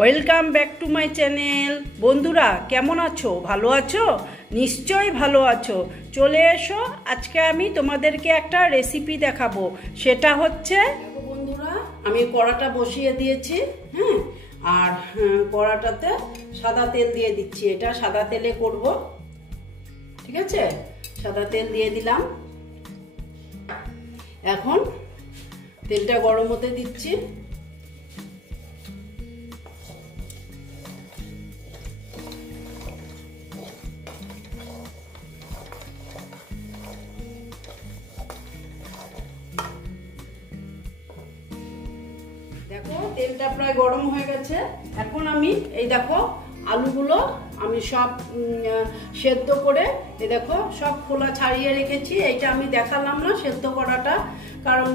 Welcome back to my channel. বন্ধুরা কেমন আছো? ভালো আছো? নিশ্চয়ই ভালো আছো। চলে এসো, আজকে আমি তোমাদেরকে একটা রেসিপি দেখাবো। সেটা হচ্ছে, বন্ধুরা আমি কড়াটা বসিয়ে দিয়েছি। হ্যাঁ, আর কড়াটাতে সাদা তেল দিয়ে দিচ্ছি। এটা সাদা তেলে করব, ঠিক আছে? সাদা তেল দিয়ে দিলাম। এখন তেলটা গরম হতে দিচ্ছি। দেখো তেলটা প্রায় গরম হয়ে গেছে। এখন আমি এই দেখো আলুগুলো আমি সব সেদ্ধ করে, এই দেখো সব খোলা ছাড়িয়ে রেখেছি। এইটা আমি দেখালাম না সেদ্ধ করাটা, কারণ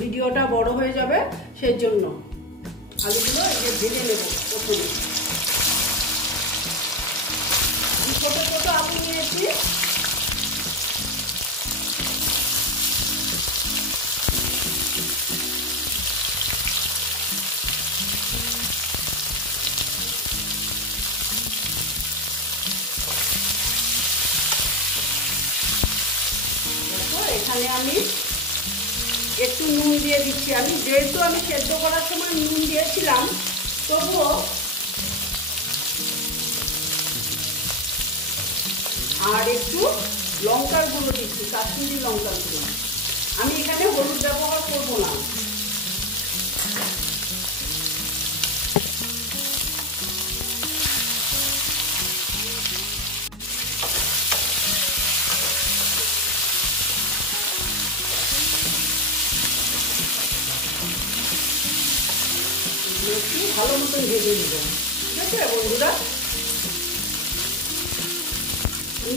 ভিডিওটা বড় হয়ে যাবে, সেই জন্য আলুগুলো এই যে ভেজে নেব। প্রথমে ছোট ছোট আলু নিয়েছি। এখানে আমি একটু নুন দিয়ে দিচ্ছি। আমি যেহেতু আমি সেদ্ধ করার সময় নুন দিয়েছিলাম, তবুও আর একটু লঙ্কার গুঁড়ো দিচ্ছি, কাশ্মীরি লঙ্কার গুঁড়ো। আমি এখানে হলুদ ব্যবহার করব না। একটু ভালো মতন ভেজে নেব, ঠিক আছে বন্ধুরা?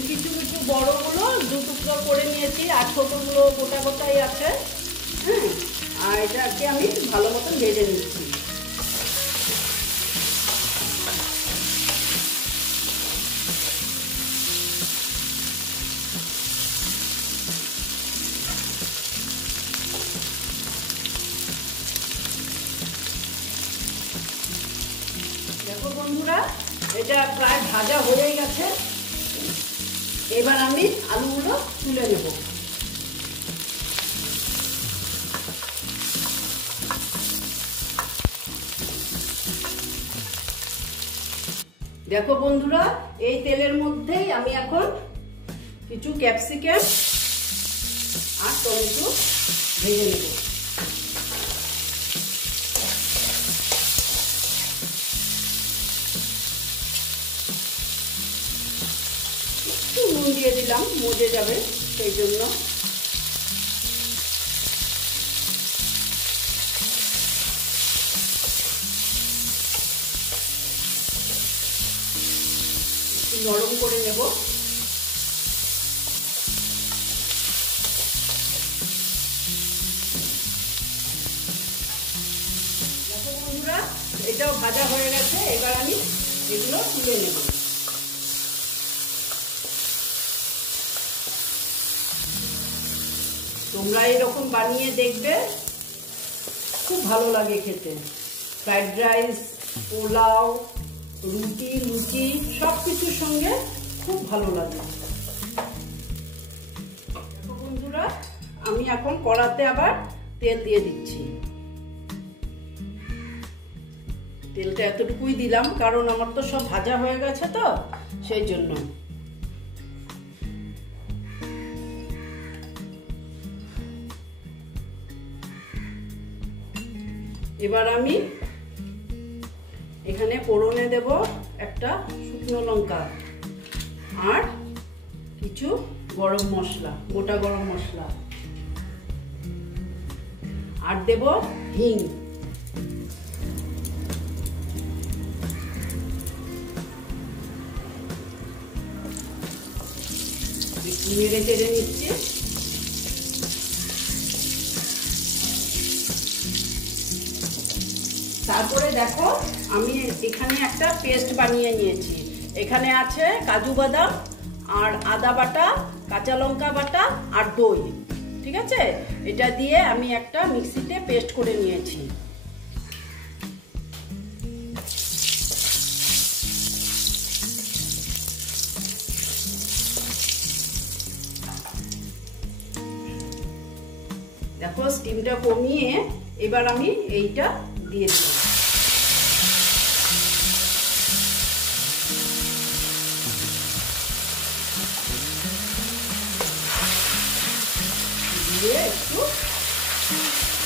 কিছু কিছু বড়গুলো দু টুকরো করে নিয়েছি, আর ছোটগুলো গোটা গোটাই আছে। হ্যাঁ, আর এটাকে আমি ভালো মতন ভেজে নিচ্ছি। দেখো বন্ধুরা, এটা প্রায় ভাজা হয়ে গেছে। এবার আমি আলুগুলো তুলে নেব। দেখো বন্ধুরা, এই তেলের মধ্যেই আমি এখন কিছু ক্যাপসিকাম আর টমেটো ভেজে নেব। নুন দিয়ে দিলাম, মজে যাবে সেই জন্য। একটু নরম করে নেব। দেখো বন্ধুরা, এটাও ভাজা হয়ে গেছে। এবার আমি এগুলো তুলে নেব। তোমরা এরকম বানিয়ে দেখবে, খুব ভালো লাগে খেতে। ফ্রাইড রাইস, পোলাও, রুটি, লুচি সব কিছুর সঙ্গে খুব ভালো লাগে। বন্ধুরা, আমি এখন কড়াতে আবার তেল দিয়ে দিচ্ছি। তেলটা এতটুকুই দিলাম, কারণ আমার তো সব ভাজা হয়ে গেছে, তো সেই জন্য। এবার আমি এখানে ফোড়নে দেব একটা শুকনো লঙ্কা আর কিছু গরম মশলা, গোটা গরম মশলা, আর দেব হিং। একটু নেড়ে চেড়ে নিচ্ছি। তারপরে দেখো আমি এখানে একটা পেস্ট বানিয়ে নিয়েছি। এখানে আছে কাজু বাদাম আর আদা বাটা, কাঁচা লঙ্কা বাটা আর দই, ঠিক আছে? এটা দিয়ে আমি একটা মিক্সিতে পেস্ট করে নিয়েছি। দেখো স্টিমটা কমিয়ে এবার আমি এইটা দিয়ে দিলাম। দিয়ে একটু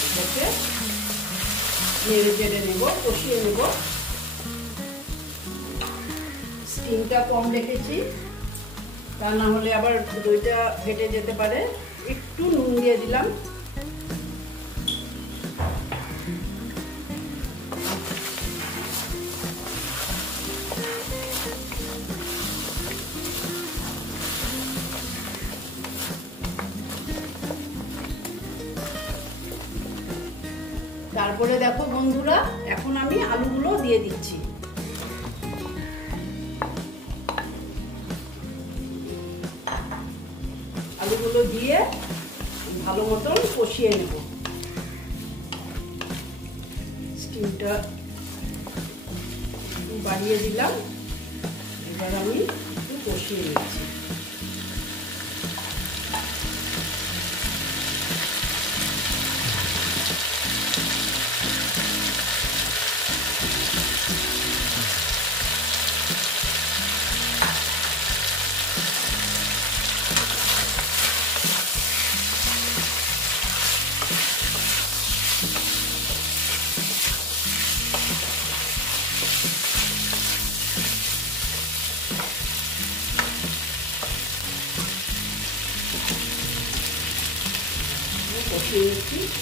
এটাকে নেড়ে চেড়ে নেব, কষিয়ে নেব। স্টিমটা কম রেখেছি, তা না হলে আবার দইটা ফেটে যেতে পারে। একটু নুন দিয়ে দিলাম। তারপরে দেখো বন্ধুরা, এখন আমি আলুগুলো দিয়ে দিচ্ছি। আলুগুলো দিয়ে ভালো মতন কষিয়ে নেব। স্টিমটা বাড়িয়ে দিলাম, এবার আমি একটু কষিয়ে নিচ্ছি।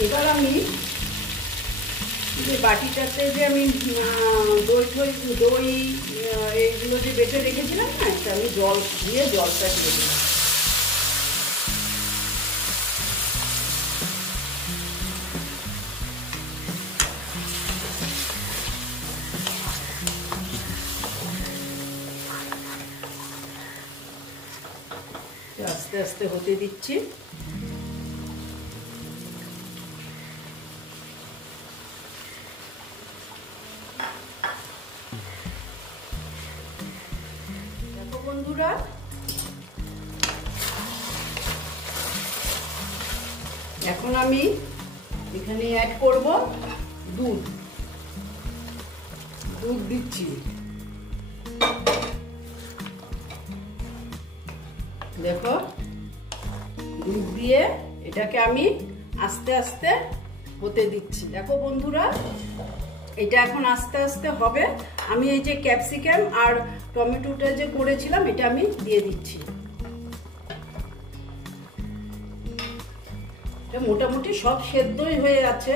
এবার আমি যে বাটিটাতে যে আমি দই এইগুলো যে বেটে রেখেছিলাম না, এটা আমি জল দিয়ে জলটা দিয়ে দিলাম। আস্তে আস্তে হতে দিচ্ছি। দেখো বন্ধুরা, এখন আমি এখানে অ্যাড করব দুধ। দুধ দিচ্ছি। দেখো দুধ দিয়ে এটাকে আমি আস্তে আস্তে হতে দিচ্ছি। দেখো বন্ধুরা, এটা এখন আস্তে আস্তে হবে। আমি এই যে ক্যাপসিকাম আর টমেটোটা যে করেছিলাম এটা আমি দিয়ে দিচ্ছি। এটা মোটামুটি সব সেদ্ধই হয়ে আছে,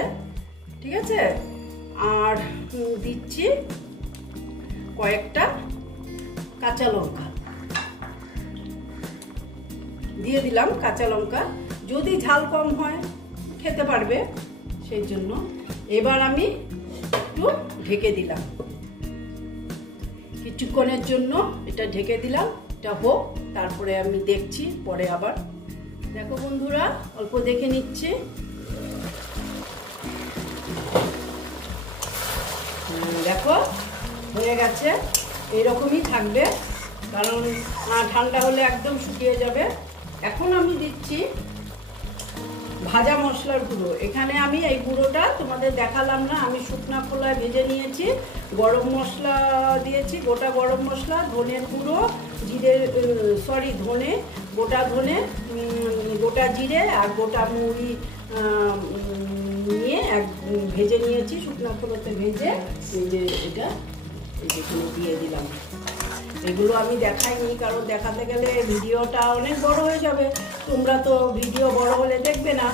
ঠিক আছে। আর দিচ্ছি কয়েকটা কাঁচা লঙ্কা, দিয়ে দিলাম কাঁচা লঙ্কা। যদি ঝাল কম হয় খেতে পারবে, সেই জন্য। এবার আমি একটু ঢেকে দিলাম কিছুক্ষণের জন্য। এটা ঢেকে দিলাম, এটা হোক, তারপরে আমি দেখছি পরে আবার। দেখো বন্ধুরা, অল্প দেখে নিচ্ছি। দেখো হয়ে গেছে। এইরকমই থাকবে, কারণ ঠান্ডা হলে একদম শুকিয়ে যাবে। এখন আমি দিচ্ছি ভাজা মশলার গুঁড়ো। এখানে আমি এই গুঁড়োটা তোমাদের দেখালাম না, আমি শুকনো খোলায় ভেজে নিয়েছি। গরম মশলা দিয়েছি, গোটা গরম মশলা, ধনের গুঁড়ো, ধনে, গোটা ধনে, গোটা জিরে আর গোটা মৌরি নিয়ে ভেজে নিয়েছি, শুকনো খোলাতে ভেজে। এই যে এটা যেখানে দিয়ে দিলাম। এগুলো আমি দেখাইনি, কারণ দেখাতে গেলে ভিডিওটা অনেক বড় হয়ে যাবে। তোমরা তো ভিডিও বড় হলে দেখবে না,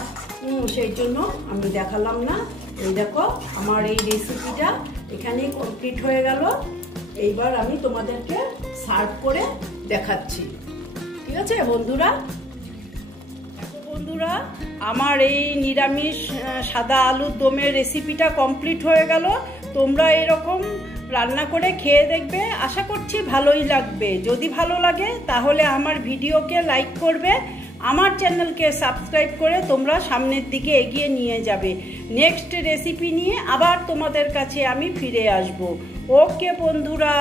সেই জন্য আমি দেখালাম না। এই দেখো আমার এই রেসিপিটা এখানেই কমপ্লিট হয়ে গেল। এইবার আমি তোমাদেরকে সার্ভ করে দেখাচ্ছি, ঠিক আছে বন্ধুরা। দেখো বন্ধুরা, আমার এই নিরামিষ সাদা আলুর দমের রেসিপিটা কমপ্লিট হয়ে গেল। তোমরা এরকম রান্না করে খেয়ে দেখবে, আশা করছি ভালোই লাগবে। যদি ভালো লাগে তাহলে আমার ভিডিওকে লাইক করবে, আমার চ্যানেলকে সাবস্ক্রাইব করে তোমরা সামনের দিকে এগিয়ে নিয়ে যাবে। নেক্সট রেসিপি নিয়ে আবার তোমাদের কাছে আমি ফিরে আসব। ওকে বন্ধুরা।